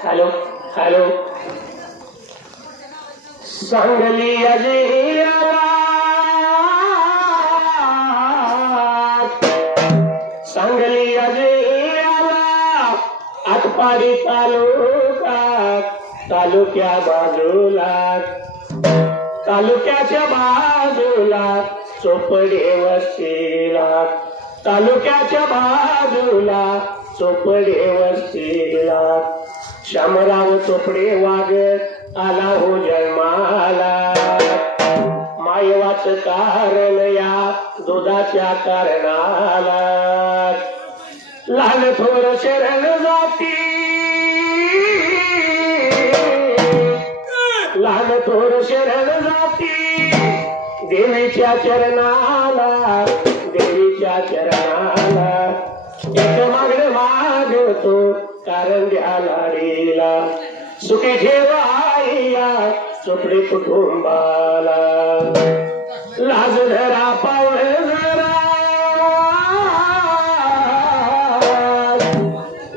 Hello hello Sangli अजियाला Sangli अजियाला Atpadi तालुक्या बाजूला तालुक्याच्या बाजूला चोपडे वस्तीला तालुक्याच्या बाजूला चोपडे वस्तीला शामराव चोपडे वागत आला हो जन्माला मायवाच कारण या दुधाच्या कारणाला लहान थोर शरण जाती लहान थोर शरण जाती देवीच्या चरणाला एक मागणं मागतो कारण लाडीला सुखी ठेवाया चोपडे कुटुंबाला लाज धरा पावण जरा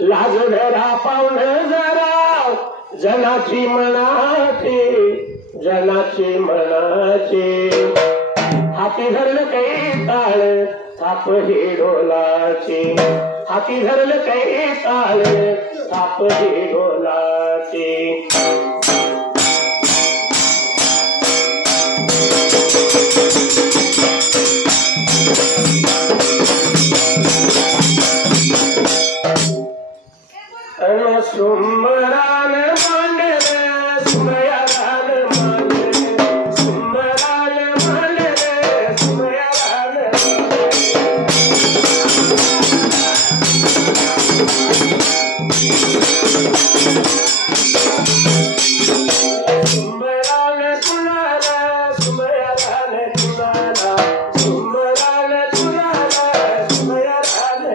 लाज धरा पावण जरा जनाची मनाची हाती धरलं काही ताळ थाप हे ढोलाचे हाती धरलं काही ताळ थाप हे ढोलाचे सुमरान मांडल सुमयारान मांडल सुमरान मांडल सुमयारान सुमरान सुनाला सुमयारान सुनाला सुमरान सुनाला सुमयारान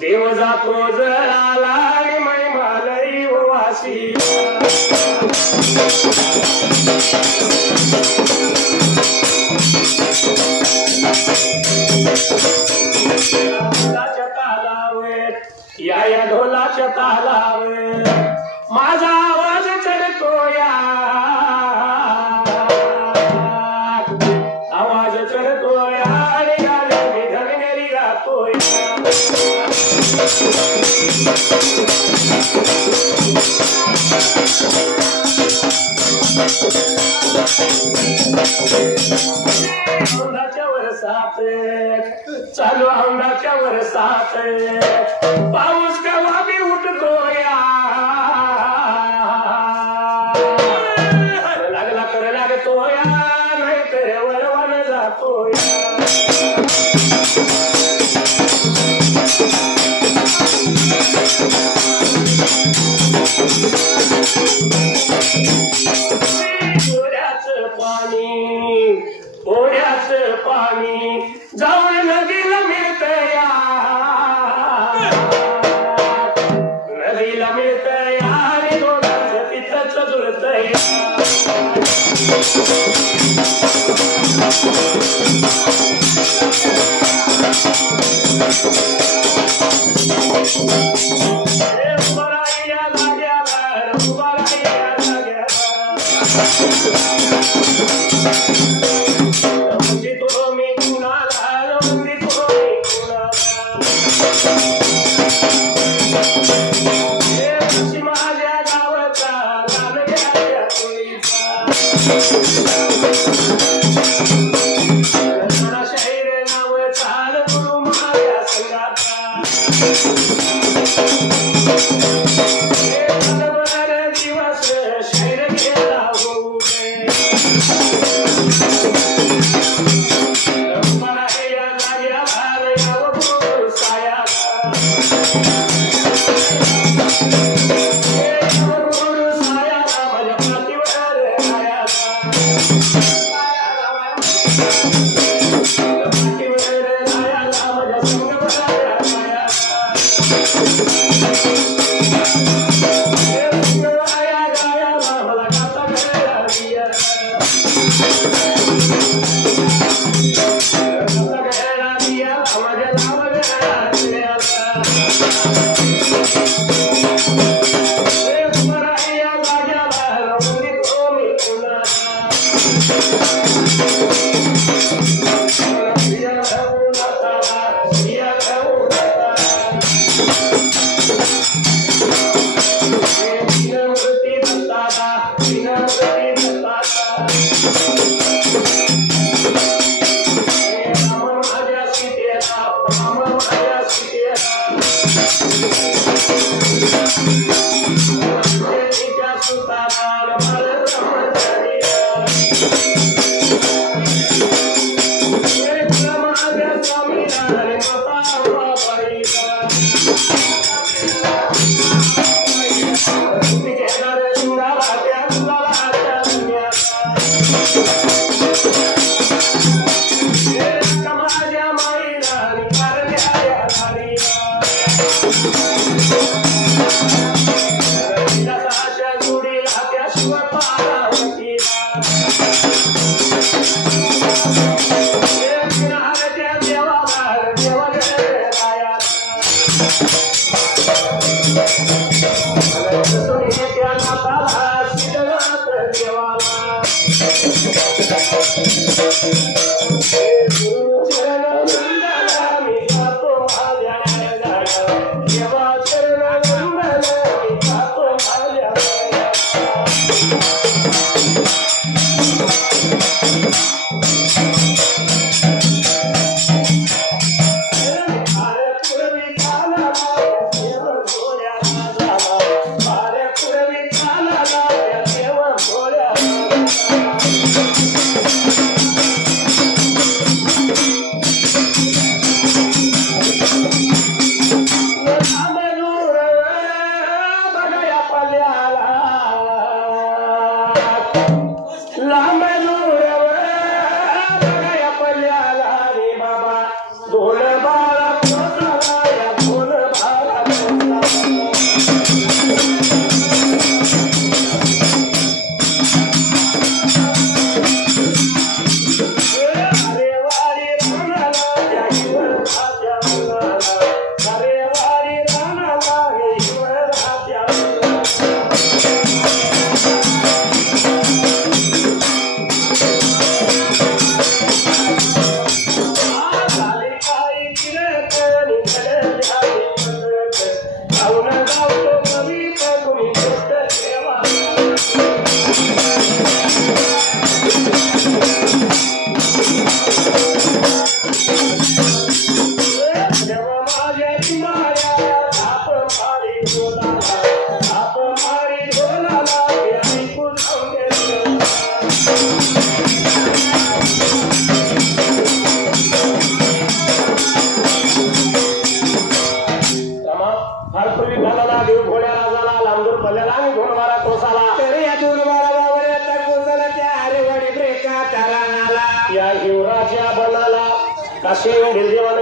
देव जातो जळाला आणि मैमालई वासी ढोलाच्या तालावर या ढोलाच्या तालावर माझा आवाज चढतो या आवाज चढतो या आणि गाणे धनगरी राहतो औंधाच्या वरसात चालू औंधाच्या वरसात पाऊस केव्हा बी उठतो या लागला तर लागतो या नाही तर वरवान जातो या ओढ्याचं पाणी जाऊन नदीला मिळतया आणि दोघांचं तिथंच जुळतया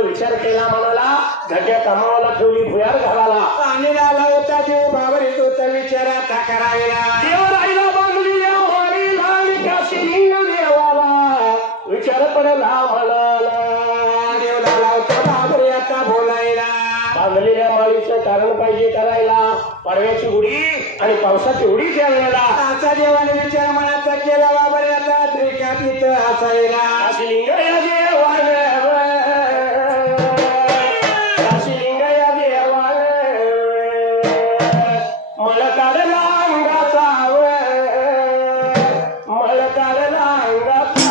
विचार केला म्हणाला घड्या कमावाला ठेवली भुयार घालाला आणि आला होता देव बाबरी तो तर विचारात करायला देव राहिला बांधली वारीला आणि काशी देवाला विचार पडला म्हणाला देवला लावतो बाबरे आता बोलायला बांधलेल्या माळीचं कारण पाहिजे करायला पाडव्याची उडी आणि पावसाची उडी त्या वेळेला असा देवाने विचार मनाचा केला बाबरे आता त्रिका तिथं असायला काशीलिंग या देवान काशीलिंग या देवान मळ काढला अंगाचा मळ काढला अंगाचा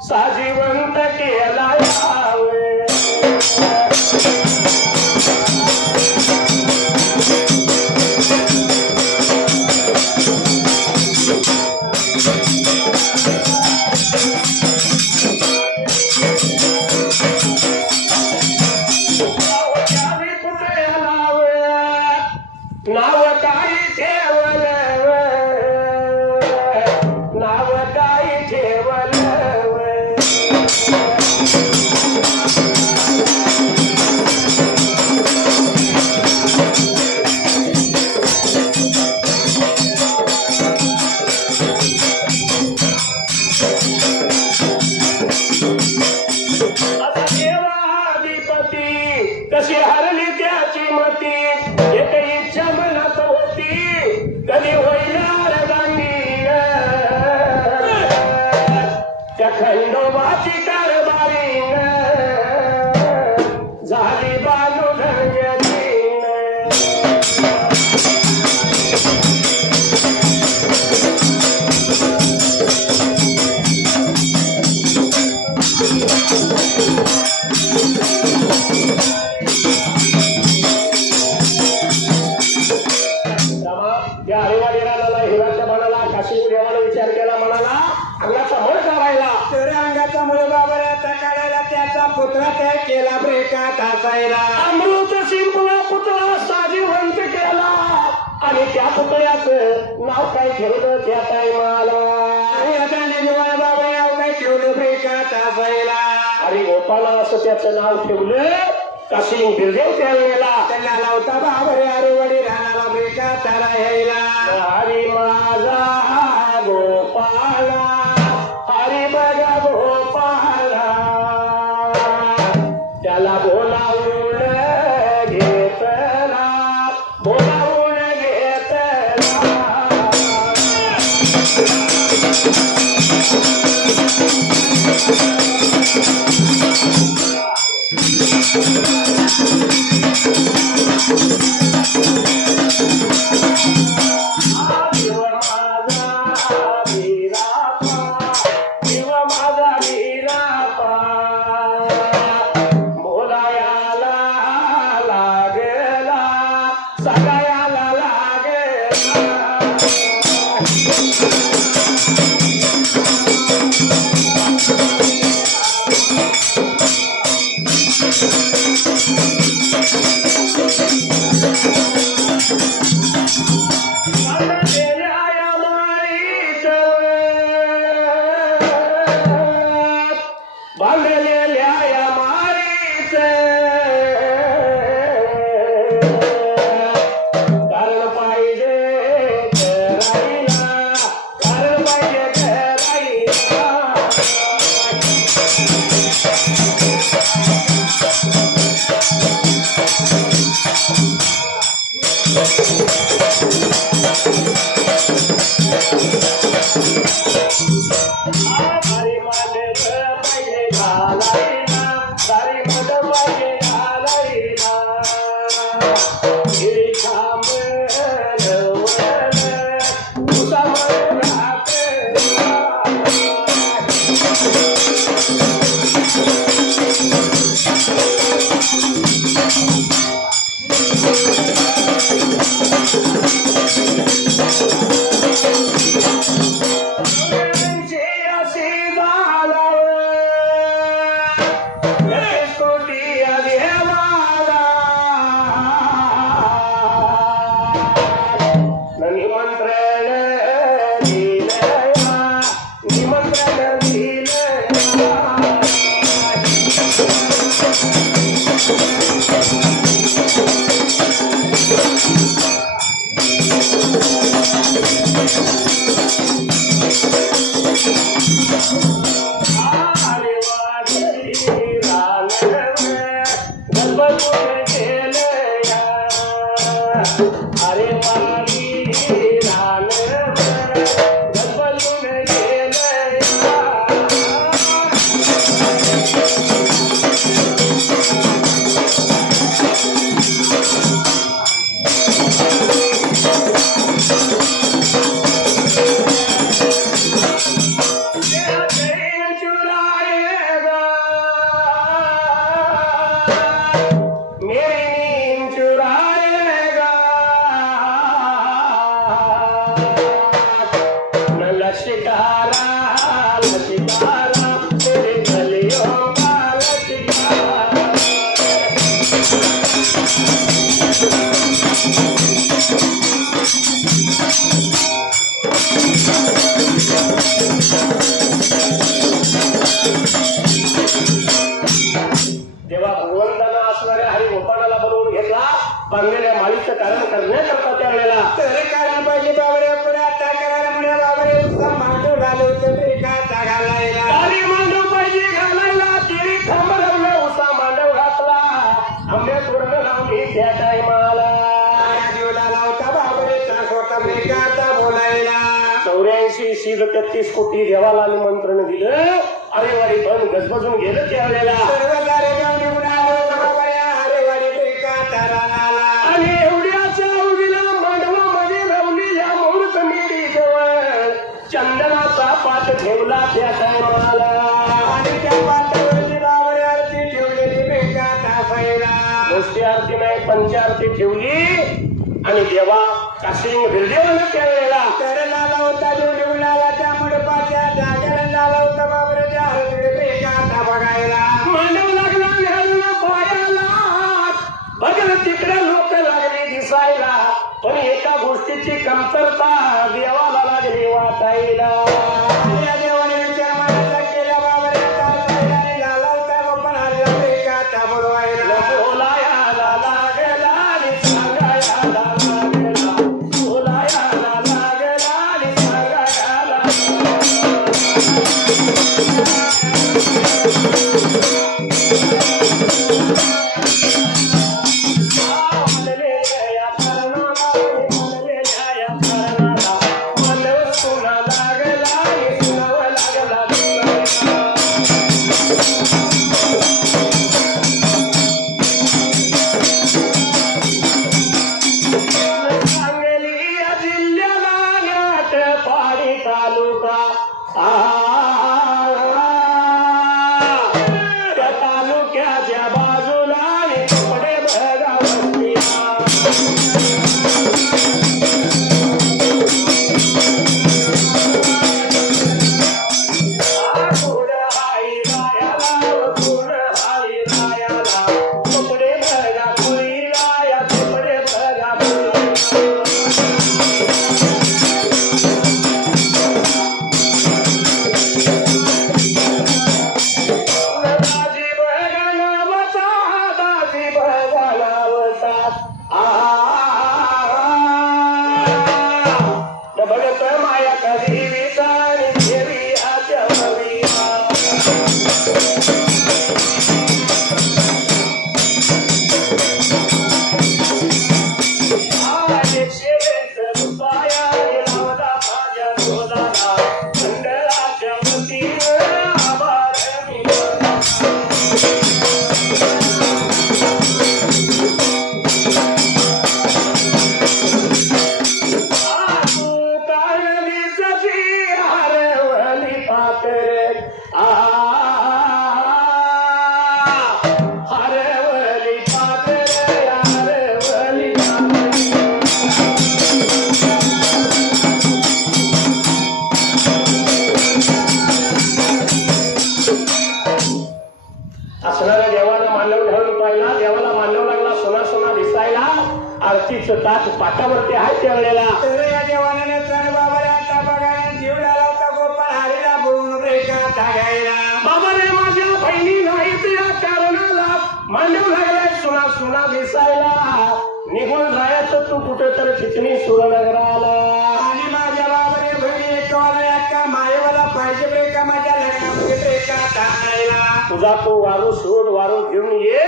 साजीवंत केला नाव काय ठेवल नाव काय ठेवल कशी हरली त्याची मती एक इच्छा मनात होती कधी होईना रंगी त्या खंडोबाची कारभारी झाली बालू त्या हरिवाडी रानाला हिराच्या म्हणाला काशीलिंग देवाला विचार केला म्हणाला अंगाचा मळ काढायला तर अंगाचा मुळ बाबरे आता काढायला त्याचा पुतळा तयार केला ब्रेकात असायला अमृत शिंपला पुतळा साजीवंत केला आणि त्या पुतळ्याचं नाव काय ठेवलं त्या टायमाला आणि आता निर्वाण बाबा नाव काय ठेवलं ब्रेकात असायला हरी गोपाला असं त्याचं नाव ठेवलं काशीलिंग बिरदेव त्या वेळेला त्याला लावता बाबरे हरिवाडी रानाला ब्रेकात यायला हरी माझा गोपाला हरी बघा गोपाला त्याला बोलावून घेतला बोलावून घेतला हरी माझे पहिले झाला बांधलेल्या माळीचं कारण करण्याकरता त्यावेळेला तर कारण पाहिजे बाबरे पुढे आता करायला म्हणे बाबरे मांडू घालू ब्रेकाचा घालायला तारी मांडव पाहिजे घालायला तिरी थांबवलं उसा मांडव घातला आंब्या पूर्ण लावली त्या टायमाला जीवला लावता बाबरे स्वतः ब्रेकाचा बोलायला 84 शील 33 कोटी देवाला निमंत्रण दिलं अरेवाडी पण गजबजून गेलं त्यावेळेला सर्व सारे जाऊन निघून आलो बाबऱ्या हरेवाडी ब्रेकाचा रानाला आणि एवढ्याच अवधीला मांडवामध्ये रवलेल्या मूर्त मिरी जवळ चंदनाचा पाट ठेवला त्या टायमाला आणि त्या पाटावरची बाबरे आरती ठेवलेली ब्रेकाचा फैला नुसती आरती नाही पंचारती ठेवली आणि देवा काशिंग बिल्डिंग त्यावेळेला तर नाला होता जो निघून आला त्या मंडपाच्या जागेला नाला होता बाबऱ्याच्या हरतीकडे ब्रेकाचा बघायला मांडव लागला घालून पायाला बघल तिकडे लोक लागले दिसायला पण एका गोष्टीची कमतरता देवाला लागली वाटायला या देवाने विचार मानाचा केला बाबऱ्याचा साईलाने लाला होता गोपन हरला ब्रेकाचा बोलवायला बोलायला लागला आणि सांगायला लागला बोलायला लागला आणि सांगायला आरतीचं ताट पाटावरती आहे त्यावेळेला तर या देवाने तर बाबा आता बघा जीव लावता गोपाळ हरीला बोलून ब्रेकाचा घ्यायला बाबा रे माझ्या बहिणी नाहीत या कारणाला मांडव लागलाय सुना सुना दिसायला निघून जायचं तू कुठे तर खिचणी सुरनगराला आणि माझ्या बाबाने बहिणी एकवाला एका मायेवाला पाहिजे ब्रेका माझ्या लग्नामध्ये ब्रेकाचा आणायला तुझा तो वारू सोड वारू घेऊन ये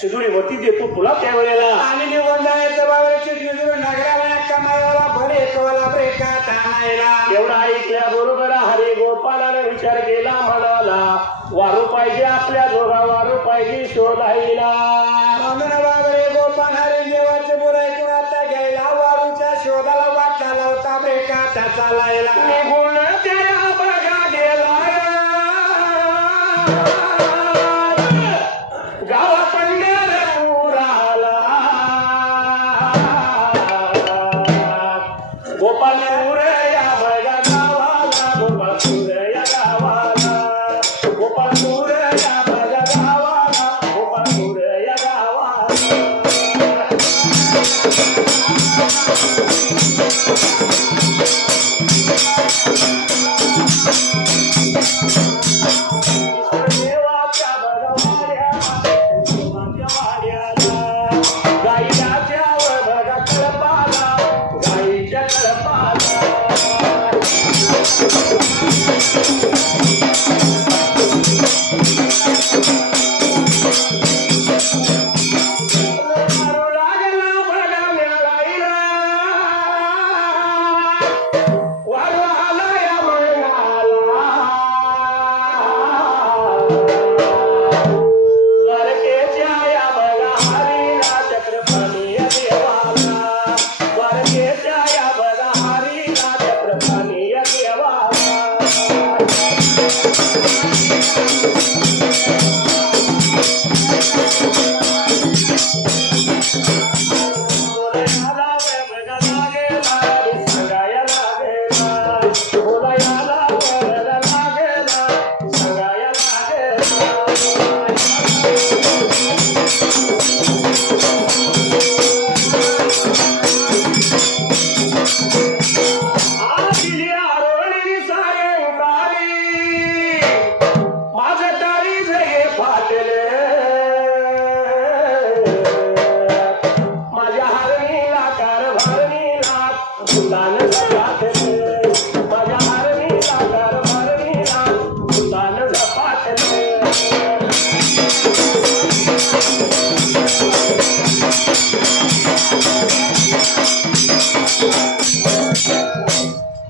शिदुरी वती देतो तुला त्यावेळेला आणि निघून जायचं बाबाची शिदूर नगराला एका मायेवाला भर एकवाला ब्रेकाचा आणायला एवढा ऐकल्या बरोबर हरी गोपालाने विचार केला म्हणाला वारू पाहिजे आपल्या जोगा वारू पाहिजे शोधायला म्हणून बाबरे गोपाल हरी देवाचे बोलायचं आता घ्यायला वारूच्या शोधाला वाटा लावता ब्रेकाचा चालायला निघून त्या बघा गेला गावा पंढरपुराला गोपालपूर या बघा गावाला गोपालपूर या गावाला गोपालपूर या बघा गावाला गोपालपूर या गावाला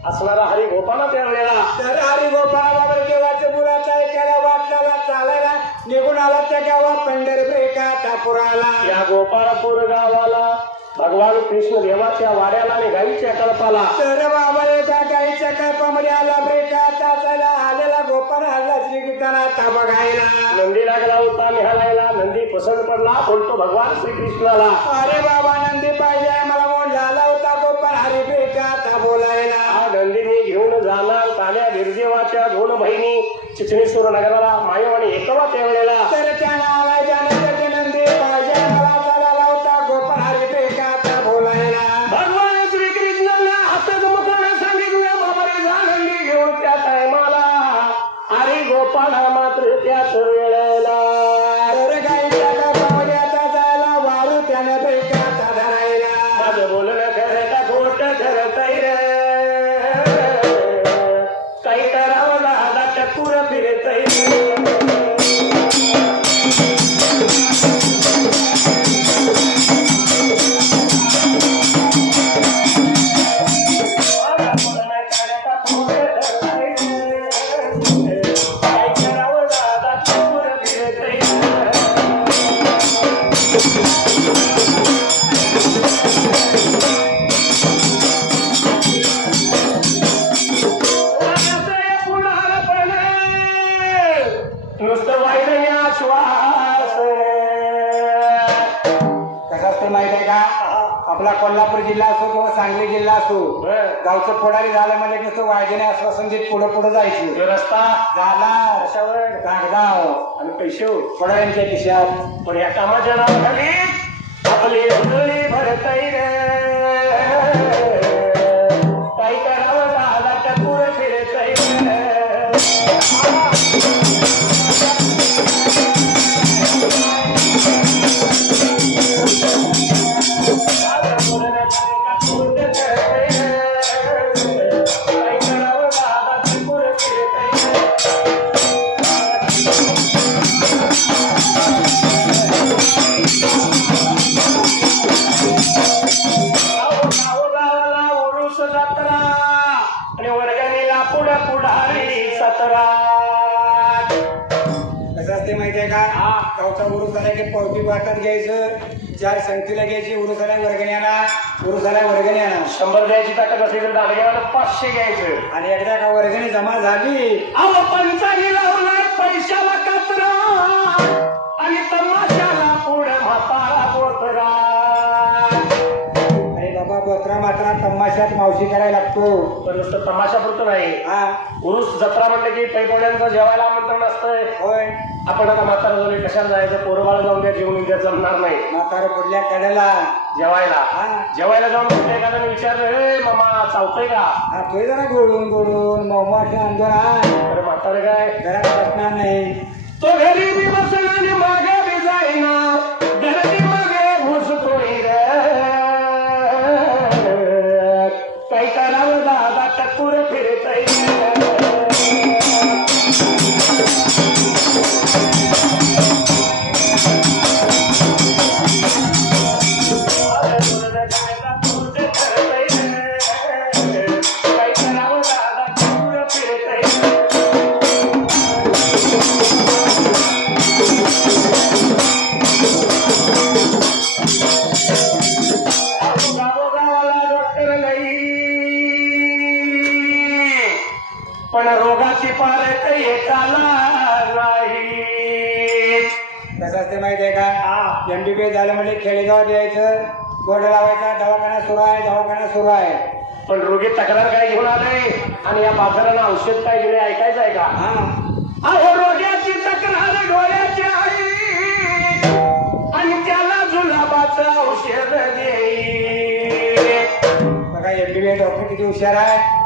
असणारा हरी गोपाला त्यावेळेला तर हरी गोपाळाबाबा देवाच्या मुलाचा ऐकायला वाटला चालायला निघून आला त्या गावात पंढरपूर एका तापुराला. या गोपाळपूर गावाला भगवान कृष्ण देवाच्या वाड्याला आणि गाईच्या कल्पाला. तर बाबा एका गाईच्या कल्पामध्ये आला ब्रेका तासाला आलेला गोपाळ हल्ला श्रीकृष्णाला ता बघायला. नंदी लागला होता निहालायला. नंदी पसंत पडला बोलतो भगवान श्रीकृष्णाला. अरे बाबा नंदी पाहिजे मला म्हणून झाला होता गोपाळ हरी ब्रेका ता बोलायला. हा नंदीने घेऊन जाणार तान्या बिरदेवाच्या दोन बहिणी चिचणीश्वर नगराला मायव आणि एकवा त्यावेळेला. तर त्या नावाच्या नंदी पाहिजे मला चालला होता गोपाळ हरी ब्रेका ता बोलायला. भगवान श्रीकृष्णाला हातात मुखाने सांगितलं बाबा रे जा नंदी घेऊन त्या टायमाला. हरी गोपाळा मात्र त्याच वेळेला. तर गाईच्या कल्पामध्ये आता जायला वारू त्याने ब्रेका ता धरायला. माझं बोलणं खरं का खोट ठरतय रे. काही करावं दादा टकूर फिरतय. नुसतं वाईट श्वास. कसं असतं माहित आहे का आपला कोल्हापूर जिल्हा असो किंवा सांगली जिल्हा असो गावचं पुढारी झालं म्हणजे कसं वायदेने आश्वासन देत पुढं पुढं जायचं. रस्ता झाला कशावर कागदाव आणि पैसे पुढाऱ्यांच्या खिशात. पण या कामाच्या नावाखाली आपली उजळी भरतय रे. काही करावं दादा टकूर फिरतय रे. आणि वर्गणीला पुढं पुढारी सतरा. कसं असते माहितीये का गावचा उरूस आला की पावती वाटत घ्यायचं. 4 संगतीला घ्यायची. उरूस आला वर्गणी आणा. उरूस आला वर्गणी आणा. 100 द्यायची ताकद असेल तर दादग्याला 500 घ्यायचं. आणि एकदा का वर्गणी जमा झाली अहो पंचाली लावणार पैशाला कचरा आणि तमाशाला पुढे म्हातारा बोतरा. अरे बाबा बोत्रा मात्रा तमाशात मावशी करायला लागतो. पण नुसतं तमाशा पुरतं नाही. हा उरूस जत्रा म्हणलं की पैठवड्यांचं जेवायला आमंत्रण असतंय. होय आपण आता म्हातारा जाऊन कशाला जायचं. पोरबाळ जाऊन द्या जेवून द्या जमणार नाही. म्हातारा पुढल्या कडेला जेवायला जेवायला जाऊन एखाद्याने विचारलं हे मामा चावतंय का. हा तो जरा गोडून गोडून मौमाच्या अंदर अरे म्हातारे काय घरात बसणार नाही. तो घरी बी बसला आणि मागे बी जाईना. घराची मागे घुसतोय रे. काही करावं दादा टकूर फिरतय. पण रोगाची पार काही एकाला नाही. कसं असते माहिती आहे का MBBS झालं म्हणजे खेडेगावात यायचं. बोर्ड लावायचा दवाखाना सुरू आहे दवाखाना सुरू आहे. पण रोगी तक्रार काय घेऊन आले आणि या बाजाराला औषध काय दिले ऐकायचं आहे का. अहो रोग्याची तक्रार डोळ्याची आई आणि त्याला जुलाबाचं औषध देई. बघा MBBS डॉक्टर किती हुशार आहे.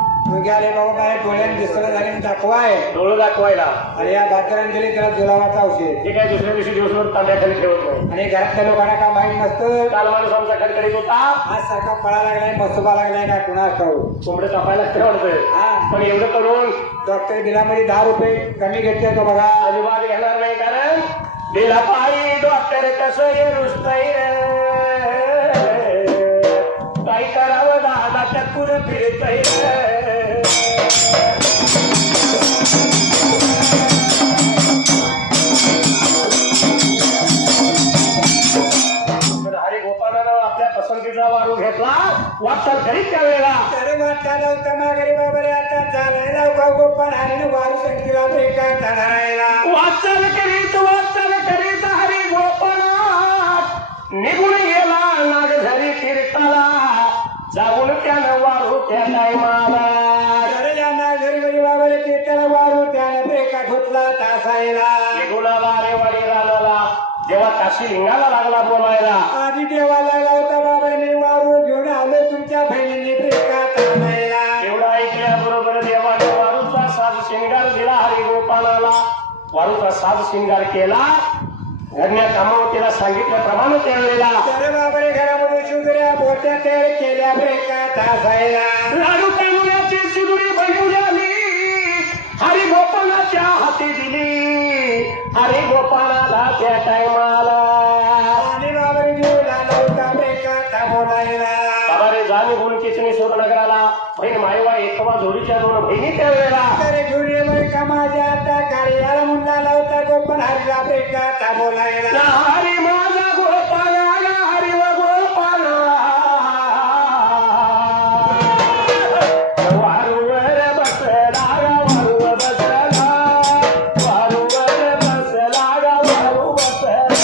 योगी आले बाबा मला डोळ्याने दिसलं झाले दाखवाय डोळं दाखवायला आणि या बाजारात गेले त्याला जुलाबाचा औषध ते काय दुसऱ्या दिवशी दिवसभर तांब्याखाली ठेवत नाही आणि घरातल्या लोकांना का माहित नसतं काल माणूस आमचा कडकडीत होता आज सारखा पळा लागलाय मसोबा लागलाय का कुणा ठाऊ कोंबडे कापायला लागते वाटतंय हा पण एवढं करून डॉक्टर बिलामध्ये 10 रुपये कमी घेतले का बघा अजिबात घेणार नाही कारण दिला पायी डॉक्टर कसं रुसतय काय करावं दादा चक्कून फिरतय हरी गोपाळानं आपल्या पसंतीचा वारू घेतला वाटचाल करीत त्यावेळेला तर वाटला होता माघारी बाबा रे आता चालायला गोपाळ हरीने वारू संगतीला ब्रेका धरायला वाटचाल करीत हरी गोपाळात निघून गेला नागझरी तीर्थाला जाऊन त्यानं वारू त्या टायमाला नागझरी बाबा रे तीर्थाला वारू त्याने ब्रेका धुतला तासायला निघून आला रे वाडी रानाला जेव्हा काशी लिंगाला लागला बोलायला आधी देवाला लावता बाबाने वारू घेऊन आलो तुमच्या बहिणीने ब्रेका ताणायला एवढा ऐकल्याबरोबर देवाने वारूचा साज शिंगार दिला हरी गोपाळाला वारूचा साज शिंगार केला घडण्या कामावतीला सांगितल्याप्रमाणे त्यावेळेला तर बाबाने घरामध्ये शुगऱ्या बोट्या तयार केल्या ब्रेका तासायला लाडू तांदूळाची शिदुरी बनवली हरी गोपाळाच्या हाती दिली हरी गोपाळाला त्या टायमाला आणि बाबाने जीवला लावता ब्रेका थांबवलायला बाबा रे जा निघून किचनी सुरनगराला बहीण मायवा एकवा जोडीच्या 2 बहिणी त्यावेळेला अरे घेऊन ये बाई का माझ्या आता कार्याला मुंडा लावता गोपाळ हरीला ब्रेका थांबवलायला हरी माझा गोपाळा हरी व गोपाळा वारूवर बसला वारूवर बसला वारूवर बसला वारू बसला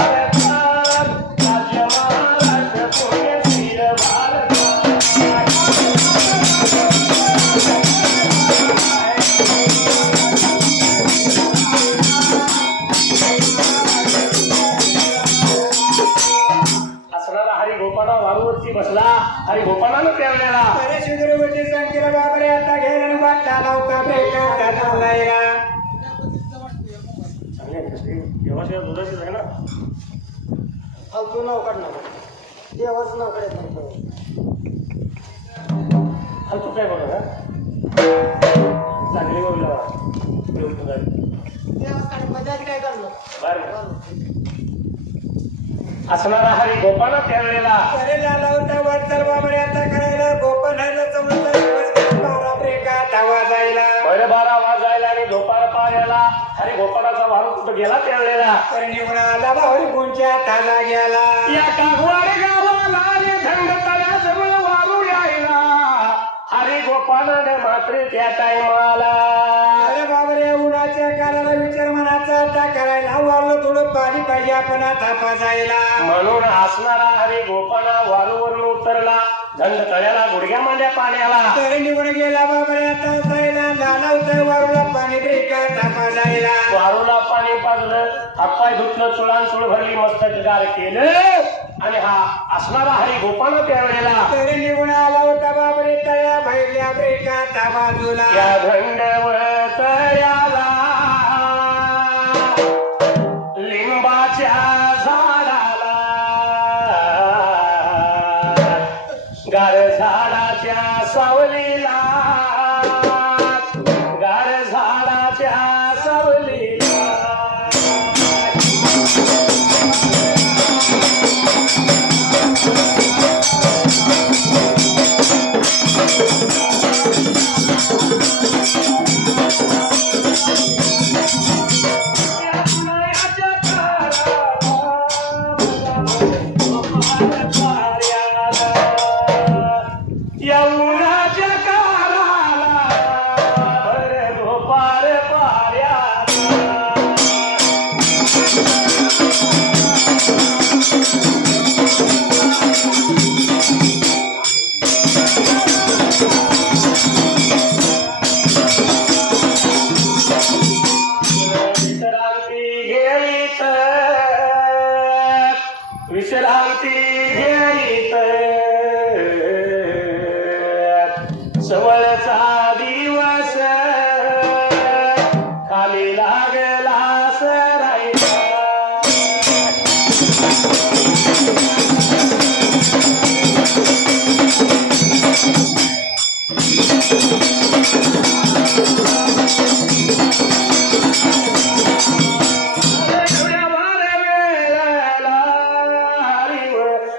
भारतात राज्य महाराष्ट्र पुण्यशील भारतात असणारा हरी गोपाळा वारूवरती बसला हरी गोपाळानं पेरलेला अरे शुद्रवरती संकेला बाबरे आता घेऊन वाटला लावता बेटा त्याचा लायला देवाशिवाय दुधाचीच आहे ना फालतू नाव काढणार देवाचं नाव काढायचं फालतू काय बघा चांगली बोलला देवाकडे मजाच काय करणार असणारा हरी गोपाला पेरलेला अरे लावता वाटला बाबरे आता करायला गोपन हरला चौदा दिवस बारा ब्रेका धावा जायला बरं 12 वाजायला आणि झोपार पाण्याला हरी गोपाळाचा वारू कुठं गेला पेरलेला तर निघून आला बावरी कोणच्या ताजा गेला या कागवाड गावाला आणि थंड तळ्याजवळ वारू यायला हरी गोपाळाने मात्र त्या टायमाला अरे बाबरे उन्हाच्या काळाला विचार मनाचा आता करायला वारलं थोडं पाणी पाहिजे आपण थापा जायला म्हणून हसणारा हरी गोपाळा वारूवरून उतरला थंड तळ्याला गुडघ्या मांड्या पाण्याला तर निघून गेला बाबरे आता जायला झाला उतर वारूला पाणी ब्रेका थापा जायला वारूला पाणी पाजलं हातपाय धुतलं चुळान चुळ भरली मस्तक गार केलं आणि हा असणारा हरी गोपाळा पेरलेला तर निघून आला होता बाबरे तळ्या भैरल्या ब्रेका बाजूला या धंडवर तळ्याला लिंबाच्या झाडाला गार झाडाच्या सावलीला गार झाडाच्या सावलीला यमुनाच्या काराला भर गोपाळ पाऱ्याला विश्रांती घेईत सवळचा दिवस खाली लागला सरायला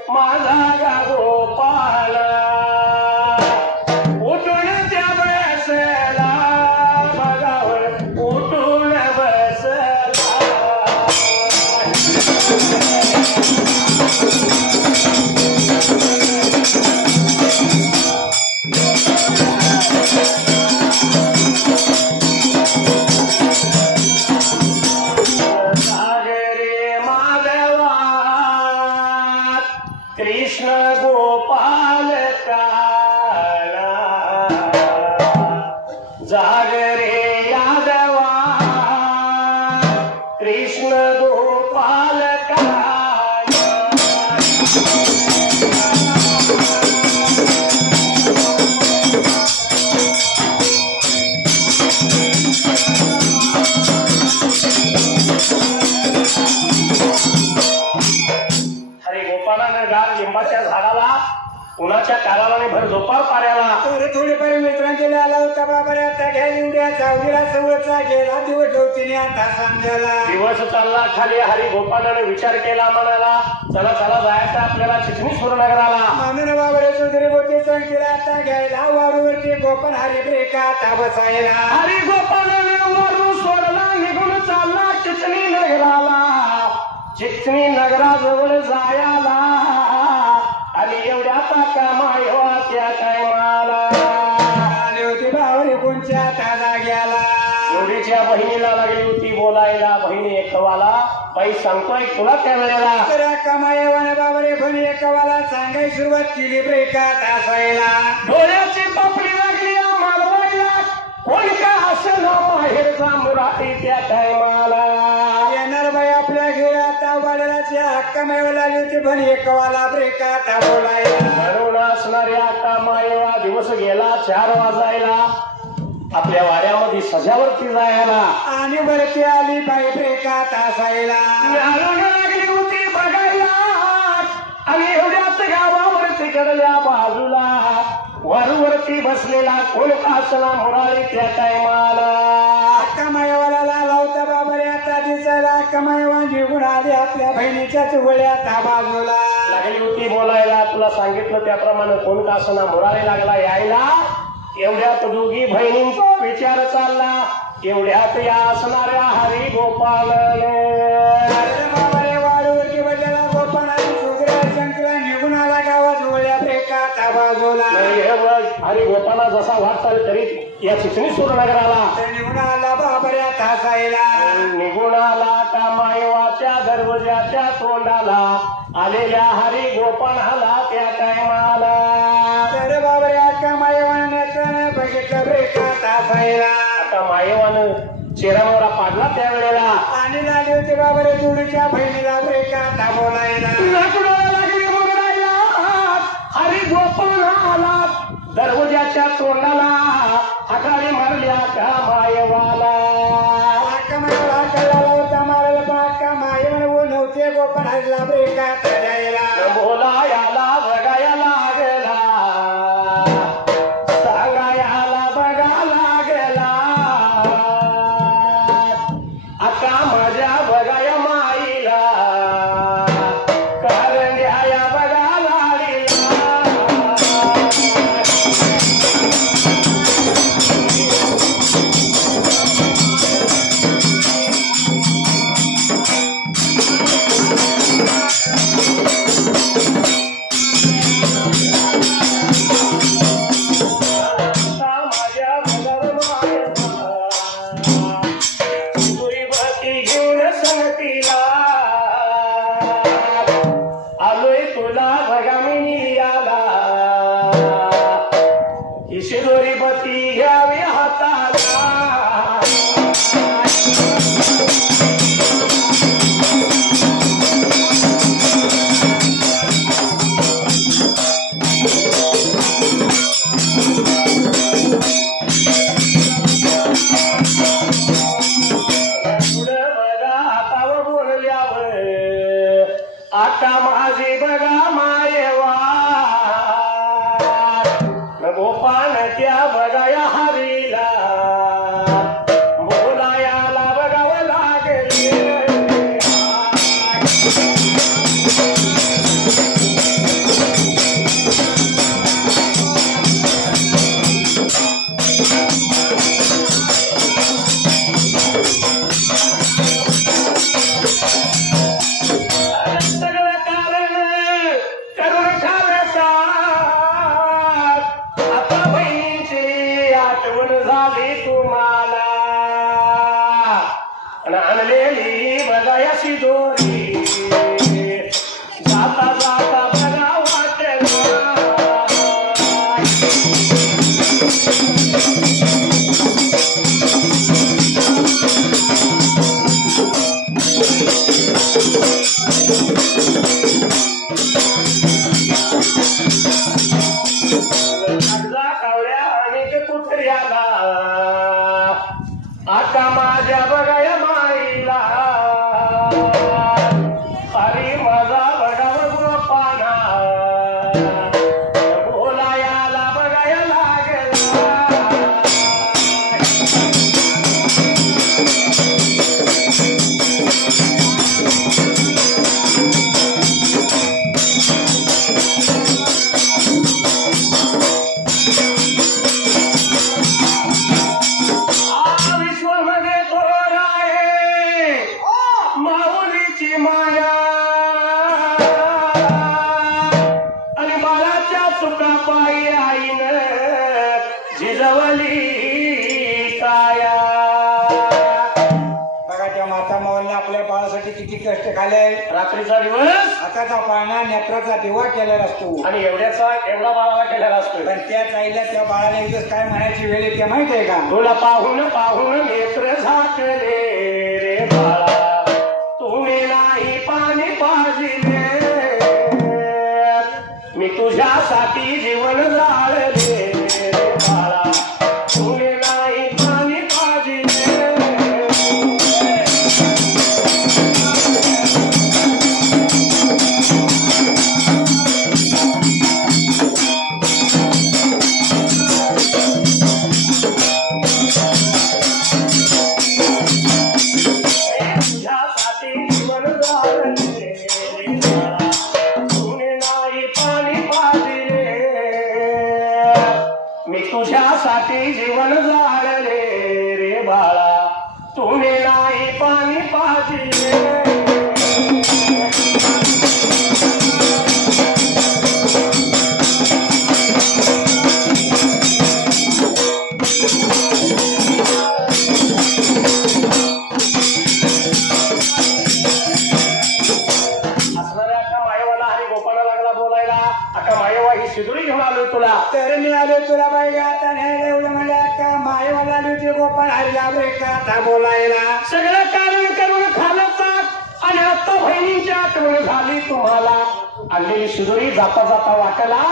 माझा गा गोपाळ उठून त्या बसला बघावर उठून बसला सागरे माधवा कृष्ण गोपाल काळा जागरे यादवा कृष्ण गोपाल काळा हरी गोपाळानं गार लिंबाच्या झाडाला उन्हाच्या काराला भर झोपाळ पाऱ्याला तर थोडेफार मित्रांचे आला होता बाबा आता घ्यायला उद्या चावडीला सवळचा गेला दिवस ठेवतीने आता समजायला दिवस चालला खाली हरी गोपाळाने विचार केला म्हणाला चला चला जायचं आपल्याला चिचणीश्वर नगराला म्हणून बाबरे चौधरी बोलते सांगितलं आता घ्यायला वारूवरती गोपन हरी ब्रेका आता बसायला हरी गोपाळाने वारू सोडला निघून चालला चिचणी नगराला चिचणी नगराजवळ जायला आणि एवढ्या कामायवा त्या टायमाला आले होते बावरी कोणच्या ताजा गेला जोडीच्या बहिणीला लागली होती बोलायला बहिणी एकवाला बाई सांगतोय तुला त्या वेळेला तर कमायवाने बाबरे भणी एकावाला सांगाय सुरुवात केली ब्रेकात असायला डोळ्याची पापडी लागली मालवायला कोण का असं माहेरचा मुरारी त्या टायमाला येणार बाई आपल्या घरी आता वाड्याच्या हक्का मायवाला आली होती भणी एकावाला ब्रेकात बोलायला म्हणून असणारे आता मायवा दिवस गेला 4 वाजायला आपल्या वाड्यामध्ये सजावरती जायला आणि वरती आली बाई ब्रेकात असायला लागली होती बघायला आणि एवढ्याच गावावरती कडल्या बाजूला वरवरती बसलेला कोण असला मुरारी त्या टायमाला हक्का मायवाला लावता बाबरे आता दिसायला कमायवा निघून आली आपल्या बहिणीच्याच वळ्यात बाजूला लागली होती बोलायला तुला सांगितलं त्याप्रमाणे कोण असना मुरारी लागला यायला एवढ्यात दोघी बहिणींचा विचार चालला एवढ्यात या असणाऱ्या हरी गोपाल वाडूवरती बदलला गोपाल आणि सुग्रा शंकरा निघून आला गावात वळ्या ब्रेकात बाजूला हरी गोपाला जसा वाटचाल करीत या चिचणी सूरनगराला निघून आला बाबऱ्यात हसायला निघून आला कामायवाच्या दरवाजाच्या तोंडाला आलेल्या हरी गोपाळाला त्या टायमाला तर बाबऱ्या कमायवाने बघितलं ब्रेकात हसायला आता मायवानं चेहरावरा पाडला त्यावेळेला आणि लागली होती बाबरे जोडीच्या बहिणीला ब्रेकात बोलायला लागली बघायला हरी गोपाळ आला दरवाजाच्या तोंडाला हाकाळी मारल्या का मायवाला कमायला कळला होता मारायला पण मायवाने नव्हते गोपाळ हसला ब्रेकात जायला बोलायाला बघायला लागला सांगायला बघा लागला आता माझ्या बघाया माईला करंड्या बघा लागला आलोय तुला भगामिनी आला ईश्वरी बती घ्यावी हाताला पुढं बघा हातावर बोलल्यावर आता माझी बघा मायवा गोपान त्या बघाया हरीला बोलायाला बघावं लागले सगळं कारण करून खाले रात्रीचा दिवस हाताचा पाळणा नेत्राचा दिवा केलेला असतो आणि एवढा बाळाला केलेला असतो. पण त्या ताईला त्या बाळाला एक दिवस काय म्हणायची वेळ येते माहित आहे का? तुला पाहून पाहून नेत्र झाकले रे बाळा, तुम्ही नाही पाणी पाजिले, मी तुझ्यासाठी जीवन जाळले रे बाळा, तुम्ही नाही पाणी पाजिले. तुझ्यासाठी जीवन जाळले रे बाळा, तुम्ही नाही पाणी पाजिले. असणाऱ्या अक्का मायवाला हरी गोपाला लागला बोलायला, अक्का मायवा ही शिदुरी घेऊन आलोय तुला. तर मी आलो तुला बाई आता न्यायला एवढं म्हणल्या का मायवाला आली होती गोपाळ हरिला का आता बोलायला. सगळं कारण करून खालं चाक आणि आता बहिणींची आठवण झाली तुम्हाला. आणलेली शिदुरी जाता जाता वाटला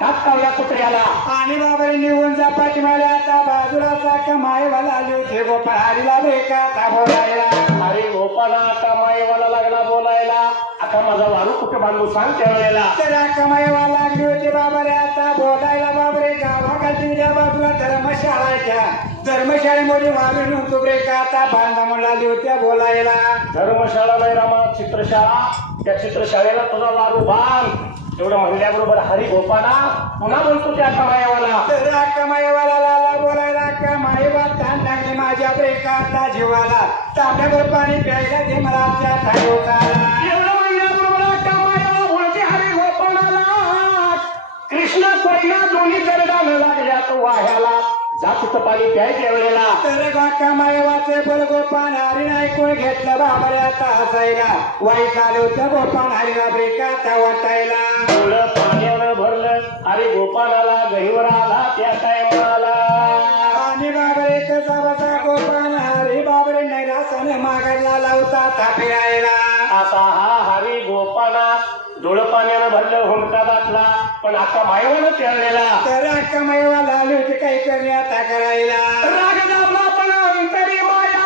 टाक कावल्या कुत्र्याला. आणि बाबाई निघून जा पाठीमाले आता बाजूला का मायवाला आली होती गोपाळ हरिला का आता बोलायला. अरे गोपाला आता मायवाला लागला बोलायला, आता माझा वारू कुठे बांधू सांग त्यावेळेला. तर का मायवा लागली होती बाबा रे आता बोलायला. बाबरे गावाखाली त्या बाजूला धर्मशाळा, धर्मशाळेमध्ये वारू नव्हतो रे का आता बांधा म्हणून आली होत्या बोलायला. धर्मशाळा नाही रामा, चित्रशाळा. त्या चित्रशाळेला तुझा वारू बांध. एवढं म्हणल्याबरोबर हरी गोपाला पुन्हा म्हणतो त्या कमायवाला. तर अक्का मायवाला लाला बोलायला अक्का मायवा ताण लागले माझ्या ब्रेकातला जीवाला, तांब्यावर पाणी प्यायला दे मला त्या ठायोखाला. एवढं म्हणल्याबरोबर अक्का मायवाला बोलते हरी गोपाला. कृष्ण कोयना दोन्ही जरडानं लागल्या तो वाह्याला, जा तिथं पाणी प्यायच्या वेळेला. तर अक्का मायवाचे बोल गोपान हरी नाही कोण घेतलं बाबरे आता हसायला. वाईट आलं होतं गोपान हरीला ब्रेकात वाटायला. थोडं पाण्यानं भरलं अरे गोपालाला गहीवर आला त्या टायमाला. आणि बाबरे कसा बसा गोपान हरी बाबरे नैरासाने मागायला लावता तापेरायला. असा हा हरी गोपाला डोळं पाण्यानं भरलं हुंडका दाटला, पण आता मायवानं त्यावेळेला. तर अक्का मायवाला आली होती काही करण्यात करायला. राग दाबला पण अंतरी माया,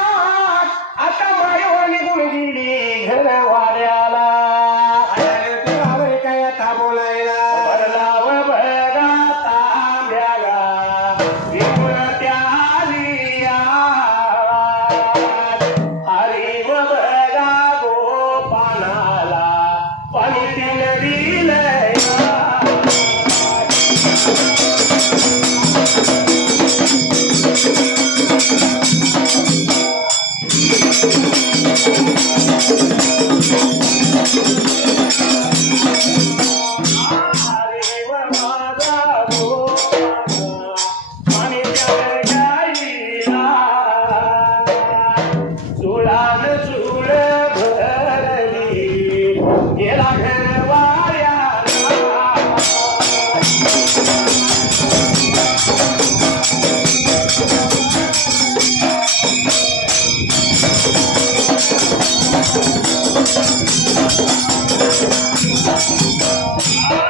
आता मायवा निघून गेली घर वाड्याला. बाबरे काय आता बोलायला. भरलाव बघा तांब्याला विमुळ त्या आलिया, हरी व बघा गोपानाला पाणी तिनं दिलंय.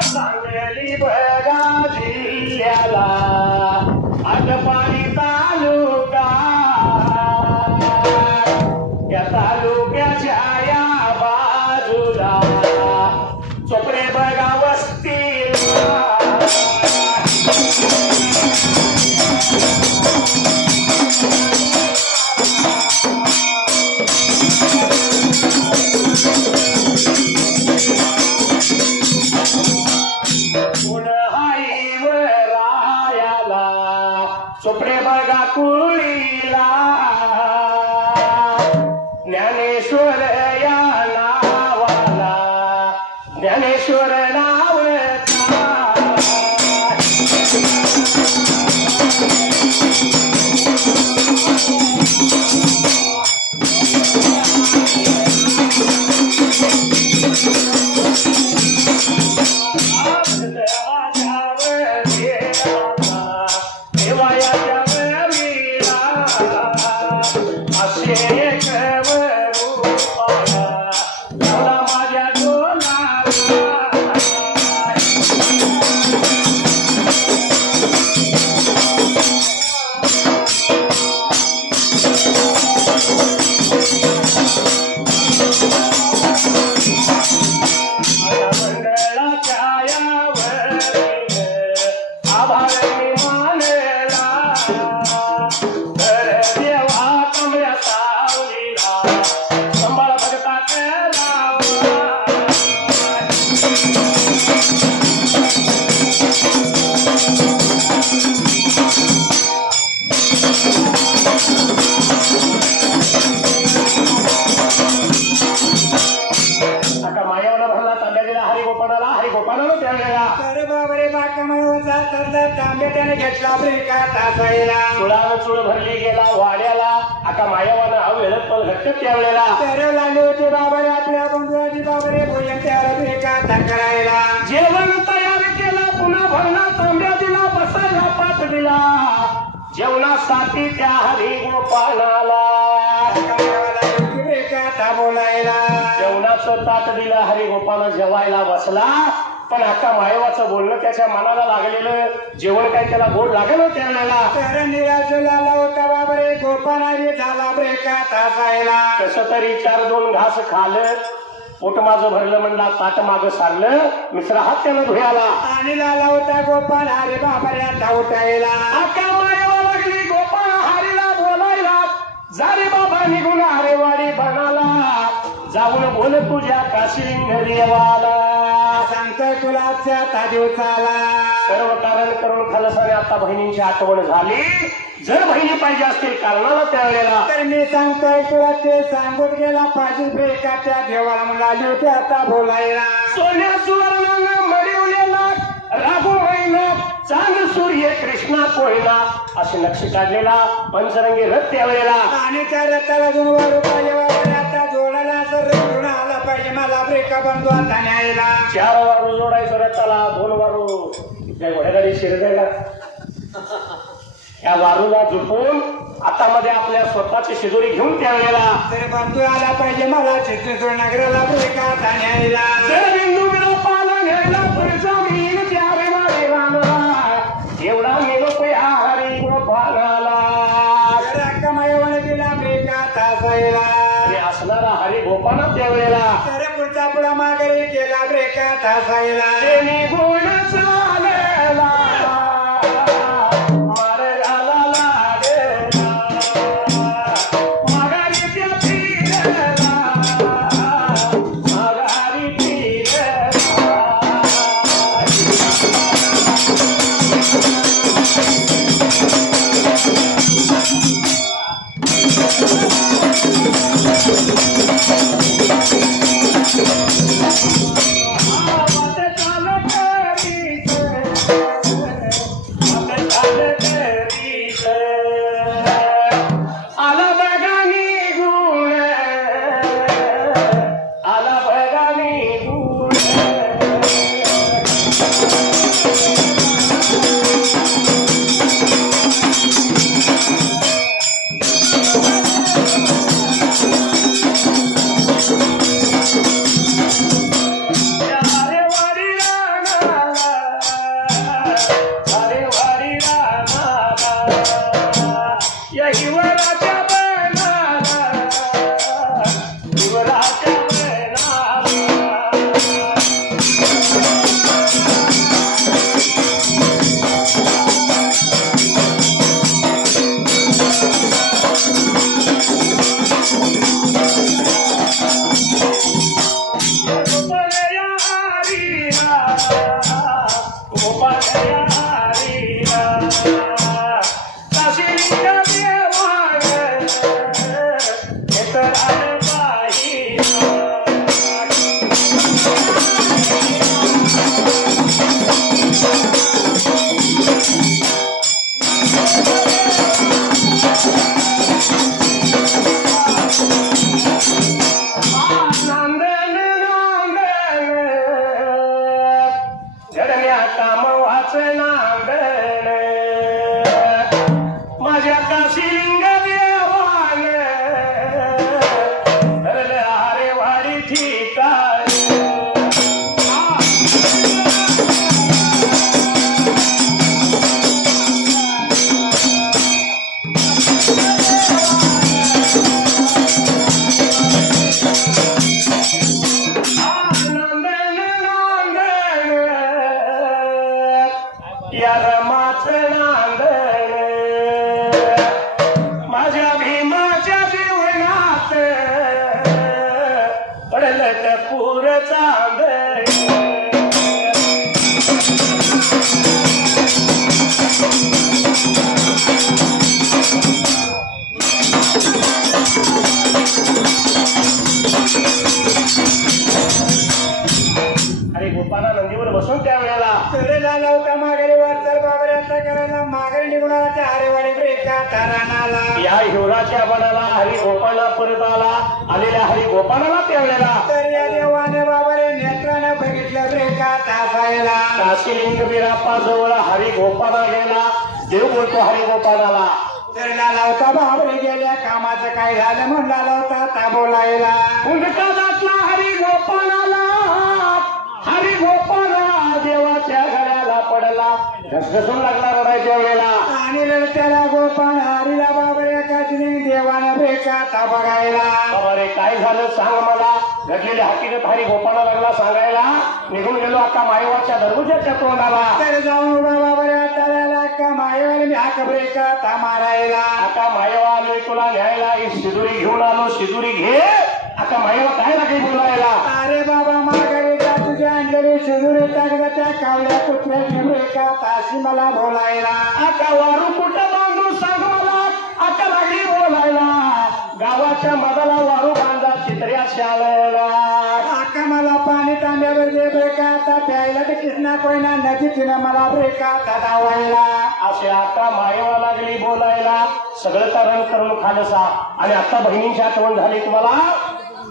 सांगली बघा जिल्ह्याला आटपाडी तालुका, या तालुक्याच्या या बाजूला चोपडे बघा वस्तीला. चोपडे बघा कुळीला, ज्ञानेश्वर या नावाला ज्ञानेश्वर नावता. चुळ भरली गेला वाड्याला आता मायावानं हा वेळत पण घट्ट त्यावेळेला लाले होते बाबारे आपल्या बंधुआजी बाबारे भोजन तयार करायला जेवण तयार केलं पुन्हा भरला तांब्या दिला बसायला पाठ दिला जेवणासाठी त्या हरी गोपाळाला बोलायला जेवणाचं ताट दिलं हरी गोपाळ जेवायला बसला पण आता मायवाचं बोलणं त्याच्या मनाला लागलेलं जेवण काही त्याला गोड लागलं त्यावेळेला तर निराश झाला होता बाबरे गोपाळाने झाला ब्रेकात हसायला कसं तरी 4-2 घास खाल्लं पोट माझं भरलं म्हणला ताट मागं सारलं मिश्रा हात त्यानं धुयाला आणि लाला होता गोपाळ हरे बाबारे आता उठायला आका मायवा लागली गोपाळ हरीला बोलायला जारे बाबा निघून हरेवाडी बनाला जाऊन बोल तुझ्या काशीलिंग देवाला सांगतोय तुला दिवसाला सर्व कारण करून खालसाने आता बहिणींची आठवण झाली जर बहिणी पाहिजे असतील कारणाला त्यावेळेला तर मी सांगतोय तुला ते सांगून गेला पाहिजे ब्रेका त्या देवाला म्हणाली होती आता बोलायला सोन्या सुवर्णानं मळवलेला राघू महिना चांद सूर्य कृष्णा कोयना असे नक्षी काढलेला पंचरंगी रथ त्यावेळेला आणि त्या रथाला 2 वारू पाहिजे आता जोडायला असं रथ आला पाहिजे मला ब्रेका बंधू आता न्यायला 4 वारू जोडायचं रथाला 2 वारू त्या घोड्यागाडी शिरगायला या वारूला झुकून आता मध्ये आपल्या स्वतःची शिजोरी घेऊन त्यावेळेला तर बंधू आला पाहिजे मला चित्तूर नगराला ब्रेका आता न्यायला जर बिंदू पाला न्यायला तर जमीन त्यावे वारे एवढा निरोप हरी गोपाळाला कमाईवर दिला ब्रेका तासायला आणि असणारा हरी गोपाळ त्यावेळेला तर पुढचा पुढा माघारी केला ब्रेका तासायला निघून चालला पडलं पूर चांद गोपाला नंदीवर बसून त्यावेळेला तर झाला होता माघारी वाटचाल बाबरे आता करायला माघारी निघून आला त्या हरेवाडी ब्रेका तारानाला या हिवराच्या बनाला हरी गोपाला परत आलेल्या हरी गोपाला त्यावेळेला तर या देवाने बाबारे नेत्रानं बघितलं ब्रेका तासायला काशीलिंग बिराप्पा जवळ हरी गोपाला गेला देव बोलतो हरी गोपाला तर लाला होता बाबरे गेल्या कामाचं काय झालं म्हणून लाला होता ता बोलायला उंडकादातला हरी गोपाला हरी गोपाला देवाच्या गळ्याला पडला घसघसून लागला रडायच्या वेळेला आणि रडत्याला गोपाळ हरीला बाबरे काचनी देवानं ब्रेका ता बघायला अरे काय झालं सांग मला घडलेली हकीकत हरी गोपाला लागला सांगायला निघून गेलो आता मायवाच्या दरवाजाच्या तोंडाला तर जाऊन उभा बाबरे आता का मायवाला मी हाक ब्रेका ता मारायला आता मायवा आलोय तुला न्यायला ही शिदुरी घेऊन आलो शिदुरी घे आता मायवा काय लागे बोलायला अरे बाबा माघारी जा तुझ्या अंजली शिजुरी टाकला त्या कावल्या कुत्र्याची ब्रेका ताशी मला बोलायला आता वारू कुठं बांधू सांग मला आता लागे बोलायला गावाच्या मधाला वारू बांधा चित्र्या शाळेला आका मला पाणी तांब्यावर दे ब्रेका आता प्यायला तर कृष्णा कोयना नदी तिनं मला ब्रेका आता धावायला असे आता मायवा लागली बोलायला सगळं कारण करून खालसा आणि आता बहिणींची आठवण झाली तुम्हाला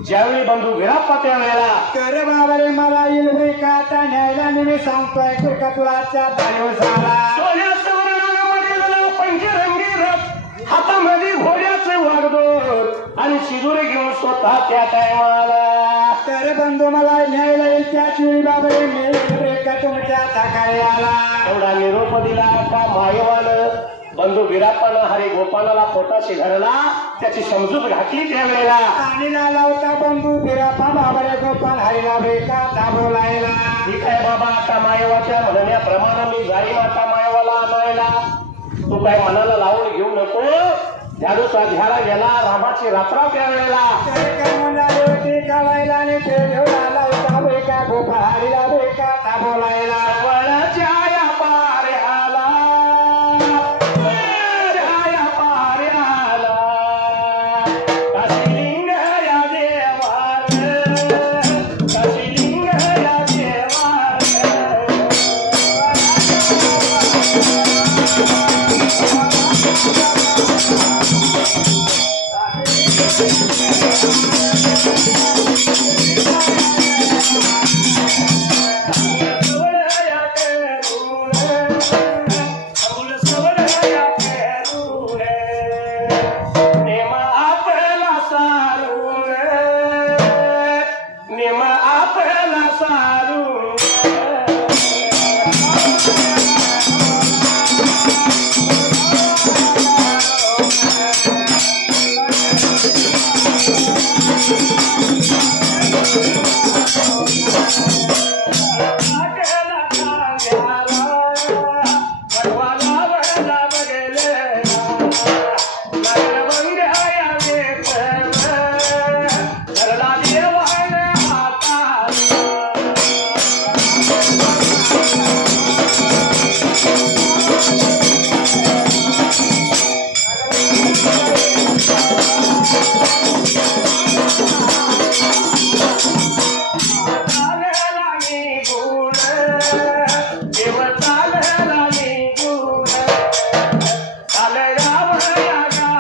ज्यावेळी बंधू विराप्पा त्यावेळेला तर बाबारे मला येईल ब्रेका आता न्यायला मी सांगतोय ब्रेका तुला आजच्या तारीवर झाला सोन्याचं वर्णामध्ये झालं पंचरंगी रथ हातामध्ये घोड्याचे वागदोर आणि शिदुरी घेऊन स्वतः त्या टायमाला तर बंधू मला न्यायला येईल त्याच वेळी बाबारे मी ब्रेका तुमच्या ताकाळी आला एवढा निरोप दिला का मायवानं बंधू विराप्पानं हरी गोपाला पोटाशी घरला त्याची समजूत घातली त्यावेळेला आणि लाला होता बंधू बिरापा बाबारे गोपाल हरिला ब्रेका ता बोलायला ठीक आहे बाबा आता मायवाच्या म्हणण्याप्रमाणे मी जाईन आता मायवाला आणायला तू काय मनाला लावून घेऊ नको झाडूचा झाडा गेला रामाची रात्रा त्यावेळेला होती काढायला आणि ते घेऊन आला होता ब्रेका गोपाल हरिला ब्रेका ता बोलायला